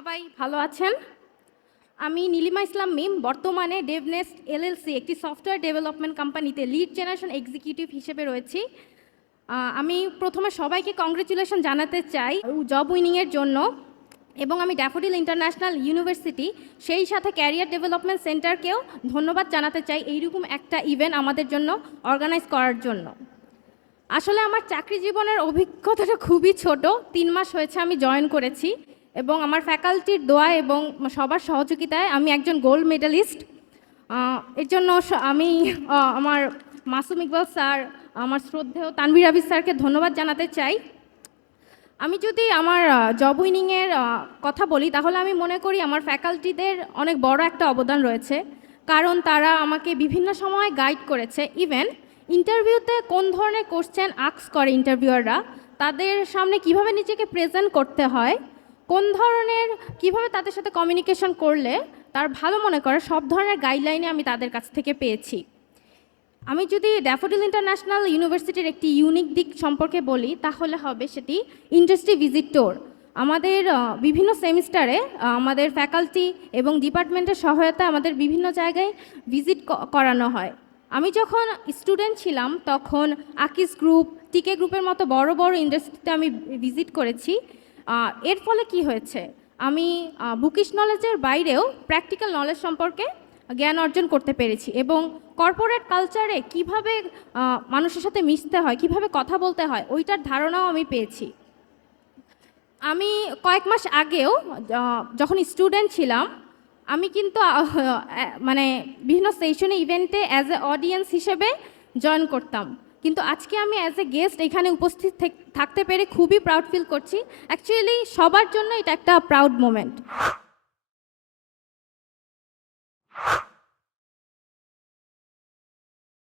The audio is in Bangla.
সবাই ভালো আছেন? আমি নীলিমা ইসলাম মিম বর্তমানে ডেভনেস্ট এলএলসি একটি সফটওয়্যার ডেভেলপমেন্ট কোম্পানিতে লিড জেনারেশন এক্সিকিউটিভ হিসেবে রয়েছি। আমি প্রথমে সবাইকে কংগ্রেচুলেশন জানাতে চাই জব উইনিংয়ের জন্য, এবং আমি ড্যাফোডিল ইন্টারন্যাশনাল ইউনিভার্সিটি সেই সাথে ক্যারিয়ার ডেভেলপমেন্ট সেন্টারকেও ধন্যবাদ জানাতে চাই এইরকম একটা ইভেন্ট আমাদের জন্য অর্গানাইজ করার জন্য। আসলে আমার চাকরি জীবনের অভিজ্ঞতাটা খুবই ছোট, 3 মাস হয়েছে আমি জয়েন করেছি, এবং আমার ফ্যাকাল্টির দোয়া এবং সবার সহযোগিতায় আমি একজন গোল্ড মেডালিস্ট। এর জন্য আমি আমার মাসুম ইকবাল স্যার, আমার শ্রদ্ধেয় তানভীর আবিদ স্যারকে ধন্যবাদ জানাতে চাই। আমি যদি আমার জব উইনিংয়ের কথা বলি, তাহলে আমি মনে করি আমার ফ্যাকাল্টিদের অনেক বড় একটা অবদান রয়েছে, কারণ তারা আমাকে বিভিন্ন সময় গাইড করেছে। ইভেন ইন্টারভিউতে কোন ধরনের কোশ্চেন আস্ক করে ইন্টারভিউয়াররা, তাদের সামনে কিভাবে নিজেকে প্রেজেন্ট করতে হয়, কোন ধরনের কিভাবে তাদের সাথে কমিউনিকেশন করলে তার ভালো মনে করে, সব ধরনের গাইডলাইনে আমি তাদের কাছ থেকে পেয়েছি। আমি যদি ড্যাফোডিল ইন্টারন্যাশনাল ইউনিভার্সিটির একটি ইউনিক দিক সম্পর্কে বলি, তাহলে হবে সেটি ইন্ডাস্ট্রি ভিজিট ট্যুর। আমাদের বিভিন্ন সেমিস্টারে আমাদের ফ্যাকাল্টি এবং ডিপার্টমেন্টের সহায়তায় আমাদের বিভিন্ন জায়গায় ভিজিট করানো হয়। আমি যখন স্টুডেন্ট ছিলাম তখন আকিস গ্রুপ, টিকে গ্রুপের মতো বড় বড় ইন্ডাস্ট্রিতে আমি ভিজিট করেছি। এর ফলে কি হয়েছে, আমি বুকিশ নলেজের বাইরেও প্র্যাকটিক্যাল নলেজ সম্পর্কে জ্ঞান অর্জন করতে পেরেছি, এবং কর্পোরেট কালচারে কিভাবে মানুষের সাথে মিশতে হয়, কিভাবে কথা বলতে হয়, ওইটার ধারণাও আমি পেয়েছি। আমি কয়েক মাস আগেও যখন স্টুডেন্ট ছিলাম, আমি কিন্তু মানে বিভিন্ন সেশনে ইভেন্টে অ্যাজ এ অডিয়েন্স হিসেবে জয়েন করতাম, কিন্তু আজকে আমি অ্যাজ এ গেস্ট এখানে উপস্থিত থাকতে পেরে খুবই প্রাউড ফিল করছি। অ্যাকচুয়ালি সবার জন্য এটা একটা প্রাউড মোমেন্ট।